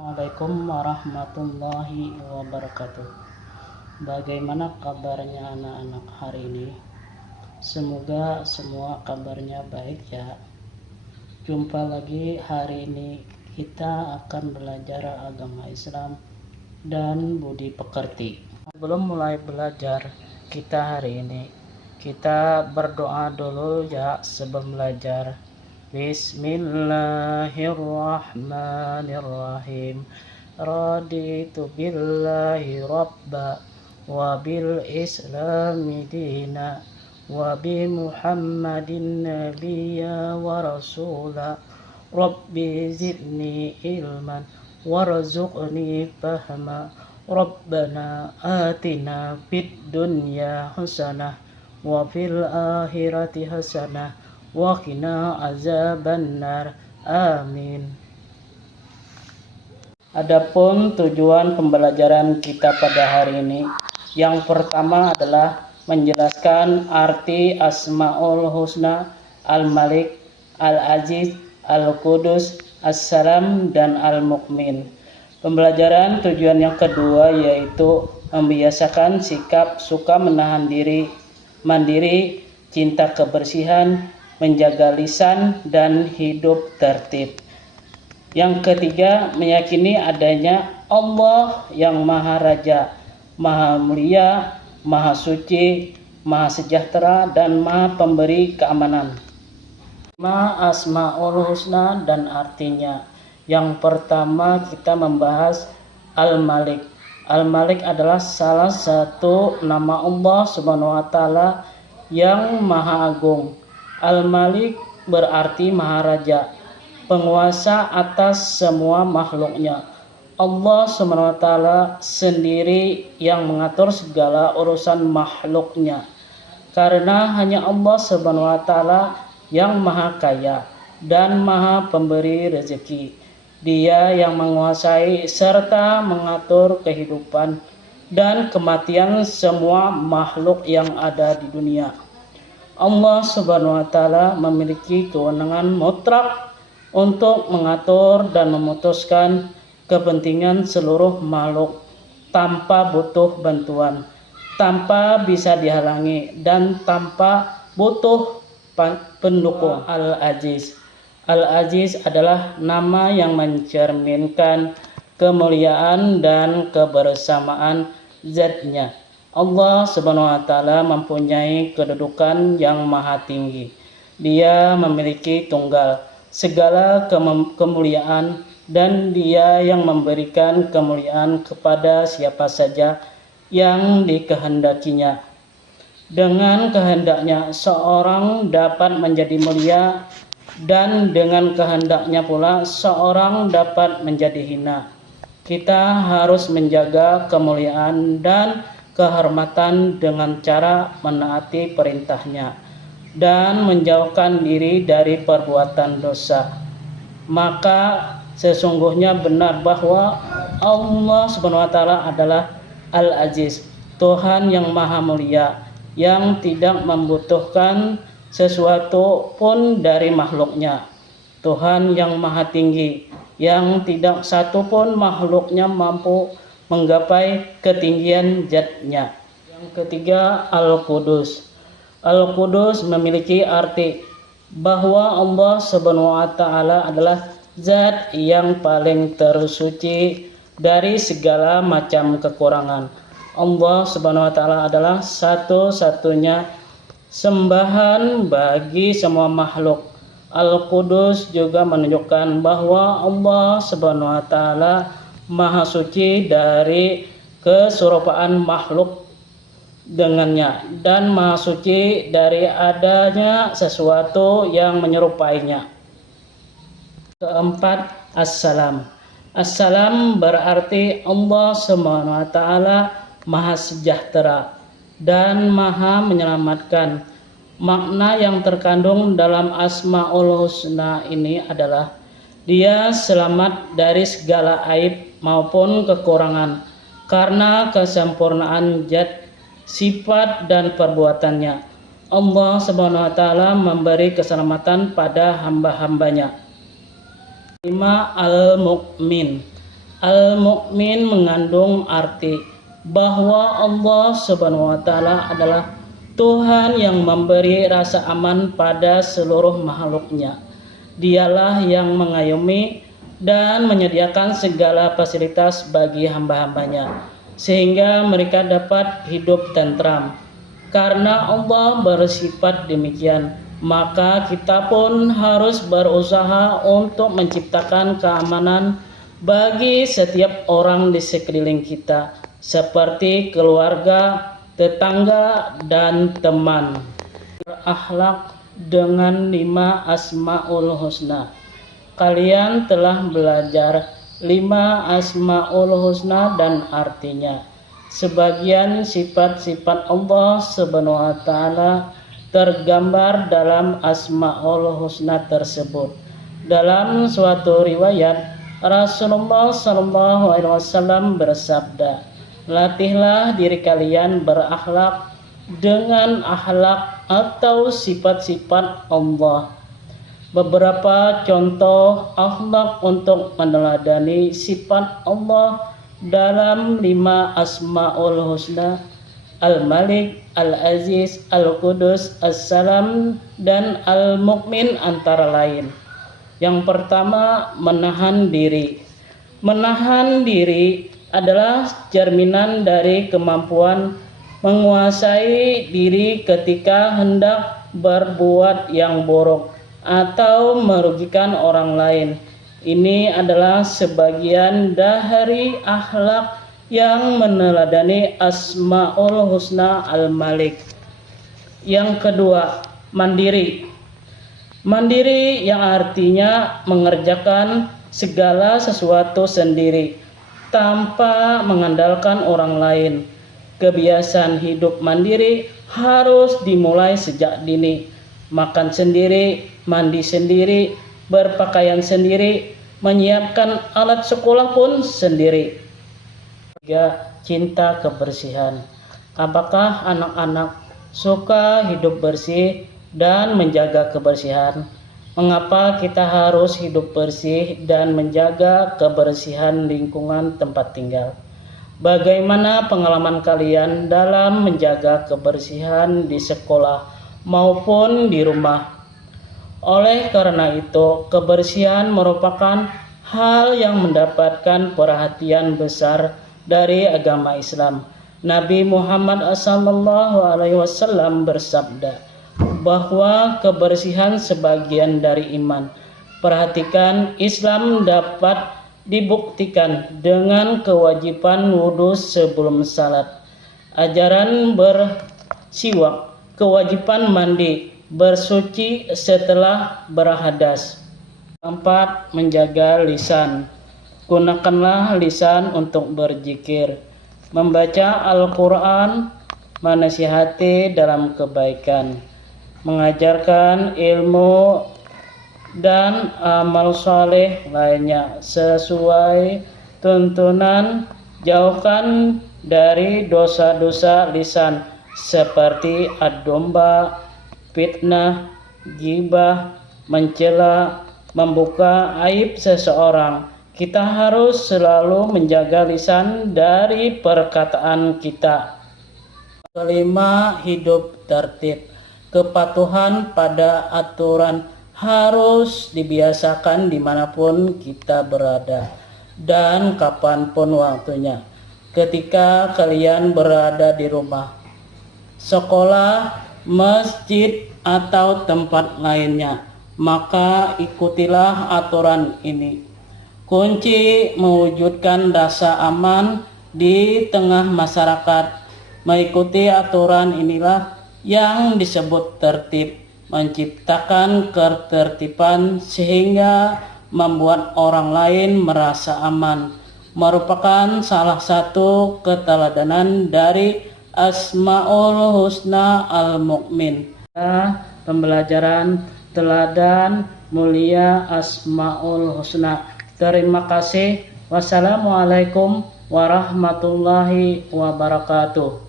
Assalamualaikum warahmatullahi wabarakatuh. Bagaimana kabarnya anak-anak hari ini? Semoga semua kabarnya baik ya. Jumpa lagi hari ini, kita akan belajar agama Islam dan budi pekerti. Sebelum mulai belajar kita hari ini, kita berdoa dulu ya sebelum belajar. Bismillahirrahmanirrahim. Raditu billahi rabba wa bil islami dina wa bi muhammadin nabiyya wa rasula. Rabbi zidni ilman warzuqni fahma. Rabbana atina fid dunya hasanah wa fil akhirati hasanah wa qina azabannar. Amin. Adapun tujuan pembelajaran kita pada hari ini, yang pertama adalah menjelaskan arti Asmaul Husna, Al-Malik, Al-Aziz, Al-Qudus, As-Salam, dan Al-Mukmin. Pembelajaran tujuan yang kedua yaitu membiasakan sikap suka menahan diri, mandiri, cinta kebersihan, menjaga lisan, dan hidup tertib. Yang ketiga, meyakini adanya Allah yang Maha Raja, Maha Mulia, Maha Suci, Maha Sejahtera, dan Maha Pemberi keamanan. Asmaul Husna dan artinya. Yang pertama kita membahas Al-Malik. Al-Malik adalah salah satu nama Allah Subhanahu wa Ta'ala yang Maha Agung. Al-Malik berarti Maha Raja, penguasa atas semua makhluknya. Allah SWT sendiri yang mengatur segala urusan makhluknya. Karena hanya Allah SWT yang Maha Kaya dan Maha Pemberi rezeki. Dia yang menguasai serta mengatur kehidupan dan kematian semua makhluk yang ada di dunia. Allah Subhanahu wa Ta'ala memiliki kewenangan mutlak untuk mengatur dan memutuskan kepentingan seluruh makhluk tanpa butuh bantuan, tanpa bisa dihalangi, dan tanpa butuh pendukung. Al-Aziz. Al-Aziz adalah nama yang mencerminkan kemuliaan dan kebersamaan zatnya. Allah Subhanahu wa Ta'ala mempunyai kedudukan yang maha tinggi. Dia memiliki tunggal segala kemuliaan, dan Dia yang memberikan kemuliaan kepada siapa saja yang dikehendakinya. Dengan kehendaknya seorang dapat menjadi mulia, dan dengan kehendaknya pula seorang dapat menjadi hina. Kita harus menjaga kemuliaan dan kehormatan dengan cara menaati perintahnya dan menjauhkan diri dari perbuatan dosa. Maka sesungguhnya benar bahwa Allah Subhanahu wa Ta'ala adalah Al-Aziz, Tuhan yang maha mulia, yang tidak membutuhkan sesuatu pun dari makhluknya. Tuhan yang maha tinggi, yang tidak satu pun makhluknya mampu menggapai ketinggian zatnya. Yang ketiga, Al-Qudus. Al-Qudus memiliki arti bahwa Allah Subhanahu wa Ta'ala adalah zat yang paling tersuci dari segala macam kekurangan. Allah Subhanahu wa Ta'ala adalah satu-satunya sembahan bagi semua makhluk. Al-Qudus juga menunjukkan bahwa Allah Subhanahu wa Ta'ala Maha Suci dari keserupaan makhluk dengannya, dan Maha Suci dari adanya sesuatu yang menyerupainya. Keempat, As-Salam. As-Salam berarti Allah Subhanahu wa Ta'ala Maha Sejahtera dan Maha Menyelamatkan. Makna yang terkandung dalam Asmaul Husna ini adalah Dia selamat dari segala aib maupun kekurangan karena kesempurnaan zat, sifat, dan perbuatannya. Allah Subhanahu wa Ta'ala memberi keselamatan pada hamba-hambanya. 5. Al-Mukmin. Al-Mu'min mengandung arti bahwa Allah Subhanahu wa Ta'ala adalah Tuhan yang memberi rasa aman pada seluruh makhluknya. Dialah yang mengayomi dan menyediakan segala fasilitas bagi hamba-hambanya, sehingga mereka dapat hidup tentram. Karena Allah bersifat demikian, maka kita pun harus berusaha untuk menciptakan keamanan bagi setiap orang di sekeliling kita, seperti keluarga, tetangga, dan teman. Berakhlak dengan 5 Asmaul Husna. Kalian telah belajar 5 Asmaul Husna dan artinya. Sebagian sifat-sifat Allah Subhanahu wa Ta'ala tergambar dalam Asmaul Husna tersebut. Dalam suatu riwayat, Rasulullah SAW bersabda, "Latihlah diri kalian berakhlak dengan akhlak atau sifat-sifat Allah." Beberapa contoh akhlak untuk meneladani sifat Allah dalam 5 Asmaul Husna: Al-Malik, Al-Aziz, Al-Qudus, As-Salam, dan Al-Mu'min antara lain. Yang pertama, menahan diri. Menahan diri adalah cerminan dari kemampuan menguasai diri ketika hendak berbuat yang buruk atau merugikan orang lain. Ini adalah sebagian dari akhlak yang meneladani Asmaul Husna Al-Malik. Yang kedua, mandiri. Mandiri yang artinya mengerjakan segala sesuatu sendiri tanpa mengandalkan orang lain. Kebiasaan hidup mandiri harus dimulai sejak dini. Makan sendiri, mandi sendiri, berpakaian sendiri, menyiapkan alat sekolah pun sendiri. 3. Cinta kebersihan. Apakah anak-anak suka hidup bersih dan menjaga kebersihan? Mengapa kita harus hidup bersih dan menjaga kebersihan lingkungan tempat tinggal? Bagaimana pengalaman kalian dalam menjaga kebersihan di sekolah maupun di rumah? Oleh karena itu, kebersihan merupakan hal yang mendapatkan perhatian besar dari agama Islam. Nabi Muhammad SAW bersabda bahwa kebersihan sebagian dari iman. Perhatikan, Islam dapat dibuktikan dengan kewajiban wudhu sebelum salat, ajaran bersiwak, kewajiban mandi, bersuci setelah berhadas. 4. Menjaga lisan. Gunakanlah lisan untuk berzikir, membaca Al-Quran, menasihati dalam kebaikan, mengajarkan ilmu dan amal soleh lainnya sesuai tuntunan. Jauhkan dari dosa-dosa lisan seperti ad-domba, fitnah, ghibah, mencela, membuka aib seseorang. Kita harus selalu menjaga lisan dari perkataan kita. Kelima, hidup tertib. Kepatuhan pada aturan harus dibiasakan dimanapun kita berada dan kapanpun waktunya. Ketika kalian berada di rumah, sekolah, masjid, atau tempat lainnya, maka ikutilah aturan ini. Kunci mewujudkan rasa aman di tengah masyarakat. Mengikuti aturan inilah yang disebut tertib, menciptakan ketertiban sehingga membuat orang lain merasa aman, merupakan salah satu keteladanan dari Asmaul Husna Al-Mu'min. Pembelajaran teladan mulia Asmaul Husna. Terima kasih. Wassalamualaikum warahmatullahi wabarakatuh.